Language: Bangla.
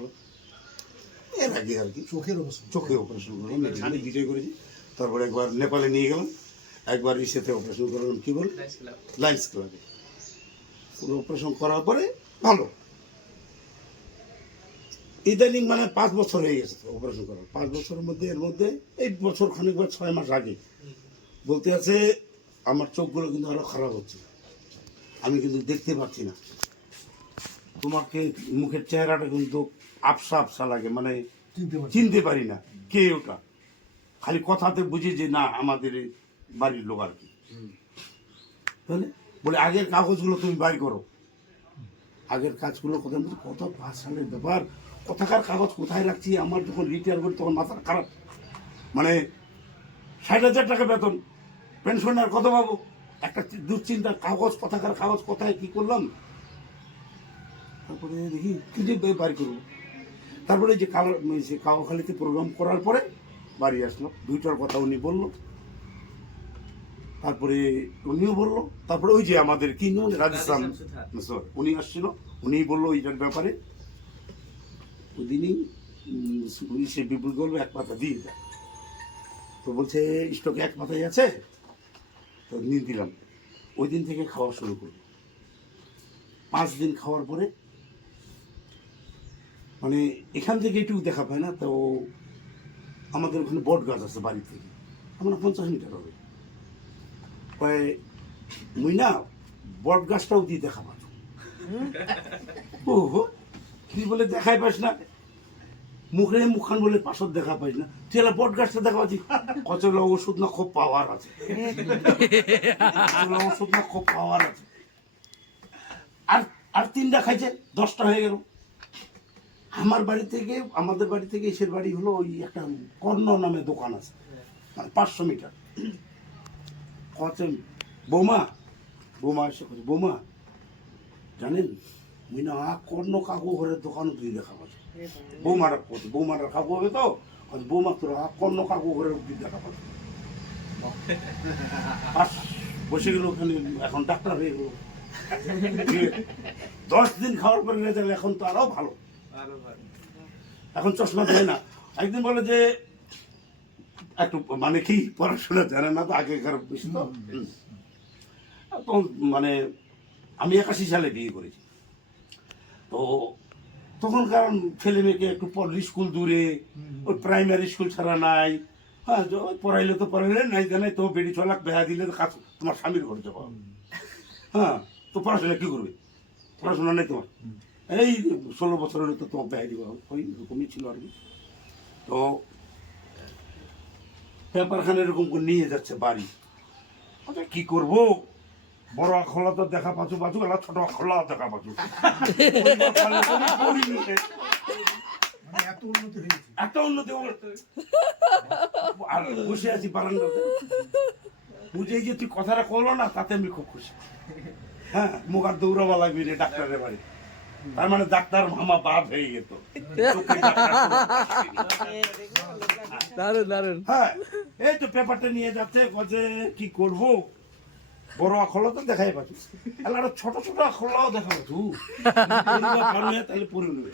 ভালো। এর আগে আর কি চোখে অপারেশন করলাম, বিজয় করেছি। তারপরে একবার নেপালে নিয়ে গেলাম, একবার ইসেতে অপারেশন করলাম, কী বল লায়ন্স ক্লাবে। পুরো অপারেশন করার পরে ভালো। ইদানিং মানে 5 বছর হয়ে গেছে অপারেশন করার। 5 বছরের মধ্যে এর মধ্যে এই বছর খানিক বা 6 মাস আগে বলতে আছে আমার চোখগুলো কিন্তু আরো খারাপ হচ্ছে, আমি কিন্তু দেখতে পাচ্ছি না। তোমাকে মুখের চেহারাটা কিন্তু আবসা আবসা লাগে, মানে চিনতে পারি না কে ওটা। খালি কথাতে বুঝি যে না আমাদের বাড়ির লোক আর কি। তাহলে বলে আগের কাগজগুলো তুমি বাই করো, আগের কাজগুলো কোথায়, কত 5 সালের ব্যাপার, কোথাকার কাগজ কোথায় রাখছি। আমার যখন রিটায়ার করি তখন মাথা খারাপ, মানে 60,000 টাকা বেতন, পেনশন আর কত পাবো, একটা দুশ্চিন্তার কাগজ, কোথাকার কাগজ কোথায় কি করলাম। তারপরে দেখি কি যে বাড়ি করবো। তারপরে যে কাওয়াখালীতে প্রোগ্রাম করার পরে বাড়ি আসলো, 2টার কথা উনি বললো, তারপরে উনিও বললো, তারপরে ওই যে আমাদের কি রাজস্থান উনি আসছিল, উনিই বললো এইটার ব্যাপারে। ওই দিনই সে বিপুল করবে 1 পাতা দিয়ে দেয়, তো বলছে স্টকে 1 পাতাই আছে, তো নিয়ে দিলাম। ওই দিন থেকে খাওয়া শুরু করলো। 5 দিন খাওয়ার পরে মানে এখান থেকে একটু দেখা পায় না, তো আমাদের ওখানে বট গাছ আছে বাড়ি থেকে, আমরা 50 মিটার হবে প্রায়, মুই না বট গাছটাও দিয়ে দেখা পাচ্ছ। ও কি বলে দেখাই পাস না, মুখে মুখখান বলে পাশত দেখা পাইস না, তুই বট গাছটা দেখা পাচ্ছি। কচলা ওষুধ না খুব পাওয়ার আছে, ওষুধ না খুব পাওয়ার আছে। আর আর 3টা খাইছে, 10টা হয়ে গেল। আমার বাড়ি থেকে, আমাদের বাড়ি থেকে এসের বাড়ি হলো ওই একটা কর্ণ নামে দোকান আছে, মানে 500 মিটার। কচ্ছে বৌমা, বৌমা এসে কচ্ছে বৌমা জানেন মুই না কর্ণ কাকু ঘরের দোকানও তুই দেখা পাচ্ছ। বৌমারা করছে, বৌমারা কাকু হবে তো, বৌমা তোর কর্ণ কাকু ঘরের তুই দেখা পাচ্ছ। বসে গেল ওখানে, এখন ডাক্তার হয়ে গেল। 10 দিন খাওয়ার পরে রেজাল্ট এখন তো আরো ভালো, এখন চশমা দেয় না। একদিন বলে যে একটু মানে কি পড়াশোনা জানে না তো, আগেকার বেশি তো, মানে আমি 81 সালে বিয়ে করেছি, তো তখন কারণ ছেলে মেয়েকে একটু স্কুল দূরে, ওই প্রাইমারি স্কুল ছাড়া নাই। হ্যাঁ পড়াইলে তো পড়াইলে, নাই জানাই তো বেড়ি 6 লাখ বেহা দিলে তো কাজ তোমার স্বামীর ঘরে যাবো। হ্যাঁ তো পড়াশোনা কি করবে, পড়াশোনা নেই তোমার, এই 16 বছর হলে তো তোমার বেহা দিব, ওই রকমই ছিল আর কি। তো পেপারখানে এরকম করে নিয়ে যাচ্ছে বাড়ি, আচ্ছা কি করবো, বড় খোলা তো দেখা পাচ্ছ বাজু, এলা ছোট খোলা দেখা পাচ্ছ, এত উন্নতি। আর বসে আছি বারান্দাতে, বুঝে যে তুই কথাটা করলো না, তাতে আমি খুব খুশি। হ্যাঁ মুখ আর দৌড়াবা লাগবি রে ডাক্তারের বাড়ি, তার মানে ডাক্তার মামা বাপ হয়ে গেত। দারুন দারুন। হ্যাঁ এই তো পেপারটা নিয়ে যাচ্ছে, বলছে কি করবো, বড় আখলা তো দেখাই পাচ্ছি, ছোট ছোট আখলাও দেখা পাচ্ছ, তাহলে পড়ে নেবে।